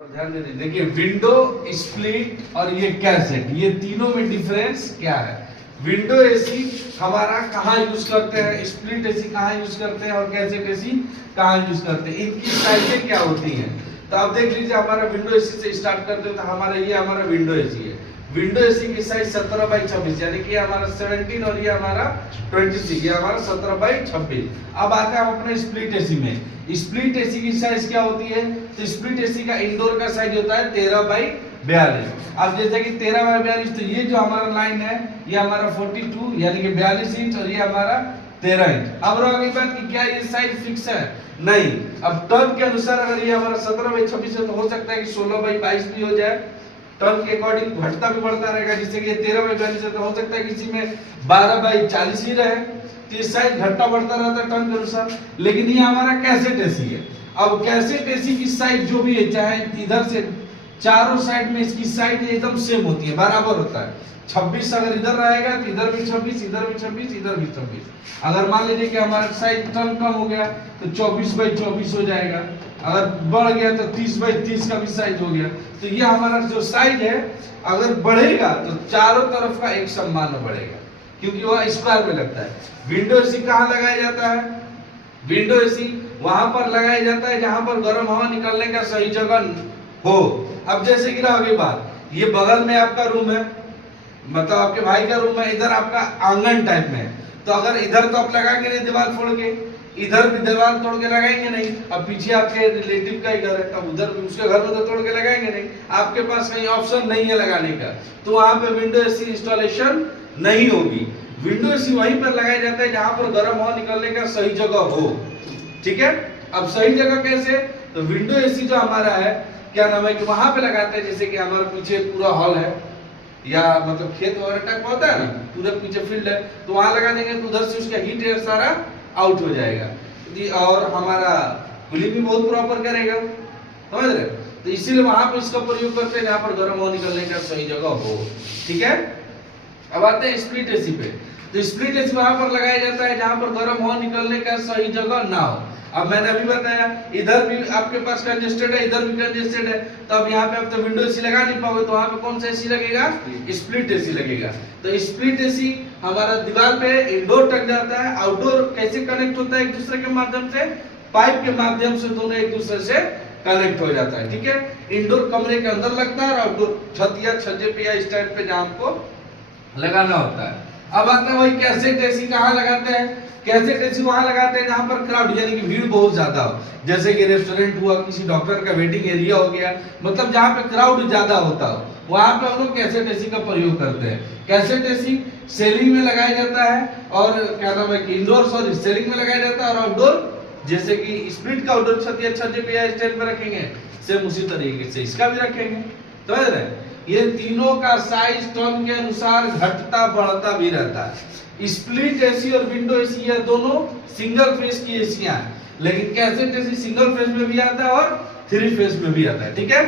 ध्यान दे दीजिए, देखिए विंडो, स्प्लिट और ये कैसेट, ये तीनों में डिफरेंस क्या है। विंडो एसी हमारा कहाँ यूज करते हैं, स्प्लिट एसी कहाँ यूज करते हैं और कैसेट एसी कहाँ यूज करते हैं, इनकी साइजें क्या होती हैं। तो आप देख लीजिए, हमारा विंडो एसी से स्टार्ट करते हैं। तो हमारा ये हमारा विंडो एसी है। विंडो एसी की साइज 17/26 यानी कि हमारा 17 और ये हमारा 26, ये हमारा 17/26। अब आते हैं हम अपने स्प्लिट एसी में। स्प्लिट एसी की साइज क्या होती है, तो स्प्लिट एसी का इंडोर का साइज होता है 13/42। अब जैसे कि 13/42, तो ये जो हमारा लाइन है ये हमारा 42 यानी कि 42 इंच और ये हमारा 13 इंच। अब रह गई बात कि क्या ये साइज फिक्स है, नहीं। अब टर्न के अनुसार अगर ये हमारा 17/26 है तो हो सकता है कि 16/22 भी हो जाए। टर्न के अकॉर्डिंग घटता भी बढ़ता रहेगा, जिससे कि ये 13/42 है तो हो सकता है किसी में 12/40 ही रहे। तो ये साइज घटता बढ़ता रहता है टर्न के अनुसार। लेकिन ये हमारा कैसेट एसी है। अब कैसेट एसी की साइज जो भी है, चाहे इधर से चारों साइड में इसकी साइज एकदम सेम होती है, बराबर होता है। 26 अगर इधर रहेगा तो इधर भी 26, इधर भी 26, इधर भी 26। अगर मान लीजिए कि हमारा साइज टर्न कम हो गया तो 24/24 हो जाएगा। अगर बढ़ गया तो 30/30 का भी साइज हो गया। तो ये हमारा जो साइज है अगर बढ़ेगा तो चारों तरफ का एक समान बढ़ेगा, क्योंकि वह स्क्वायर में लगता है। विंडो एसी कहाँ लगाया जाता है, विंडो एसी वहां पर लगाया जाता है जहां पर गर्म हवा निकलने का सही जगह हो। अब जैसे कि रह गई बात, ये बगल में आपका रूम है, मतलब आपके भाई का रूम है, इधर आपका आंगन टाइप में है। तो अगर इधर तो आप लगाएंगे नहीं दीवार फोड़ के, इधर भी दीवार तोड़ के लगाएंगे नहीं। अब पीछे आपके रिलेटिव का ही घर है, तब उधर भी उसके घर में तो तोड़ के लगाएंगे नहीं। आपके पास कहीं ऑप्शन नहीं है लगाने का, तो वहां पे विंडो एसी इंस्टॉलेशन नहीं होगी। विंडो एसी वहीं पर लगाया जाता है जहां पर गर्म हवा निकलने का सही जगह हो। ठीक है, अब सही जगह कैसे, तो विंडो एसी जो हमारा है क्या नाम है कि वहां पे लगाते हैं। जैसे कि हमारे पीछे पूरा हॉल है या मतलब खेत वगैरह टाइप होता है ना, पूरे पीछे फील्ड है, तो वहां लगा देंगे तो उधर से उसका हीट एयर सारा आउट हो जाएगा और हमारा कूलिंग भी बहुत प्रॉपर करेगा, समझ रहे। तो इसीलिए वहां पे इसका प्रयोग करते हैं जहां पर गर्म हवा निकलने का सही जगह हो। ठीक है, अब आते हैं स्प्लिट एसी पे। तो स्प्लिट एसी वहां पर लगाया जाता है जहां पर गर्म हवा निकलने का सही जगह ना हो। अब मैंने अभी बताया इधर भी आपके पास कंजेस्टेड है, इधर भी कंजेस्टेड है, तो अब यहाँ पे आप तो विंडो एसी लगा नहीं पाओगे, तो वहां पे कौन सा एसी लगेगा, स्प्लिट एसी लगेगा। तो स्प्लिट एसी हमारा दीवार पे इंडोर टक जाता है। आउटडोर कैसे कनेक्ट होता है, एक दूसरे के माध्यम से, पाइप के माध्यम से दोनों एक दूसरे से कनेक्ट हो जाता है। ठीक है, इंडोर कमरे के अंदर लगता है और आउटडोर छत या छज्जे पे या स्टैंड पे जहां आपको लगाना होता है। अब आता है वही कैसेट एसी कहाँ लगाते हैं। कैसेट एसी वहां लगाते हैं जहां पर क्राउड यानी कि भीड़ बहुत ज्यादा हो, जैसे कि रेस्टोरेंट हुआ, किसी डॉक्टर का वेटिंग एरिया हो गया, मतलब जहां पे क्राउड ज्यादा होता हो, वहां पे हम लोग कैसेट एसी का प्रयोग करते हैं। कैसेट एसी सेलिंग में लगाया जाता है और क्या नाम है कि इंडोर सॉरी सेलिंग में लगाया जाता है और आउटडोर जैसे कि स्प्लिट का आउटडोर छत या छज्जे पे या स्टैंड पे रखेंगे, सेम उसी तरीके से इसका भी रखेंगे। समझ रहे, ये तीनों का साइज टर्न के अनुसार घटता बढ़ता भी रहता है। स्प्लिट एसी और विंडो एसी ये दोनों सिंगल फेज की एसियां हैं, लेकिन कैसेट एसी सिंगल फेज में भी आता है और 3 फेज में भी आता है। ठीक है।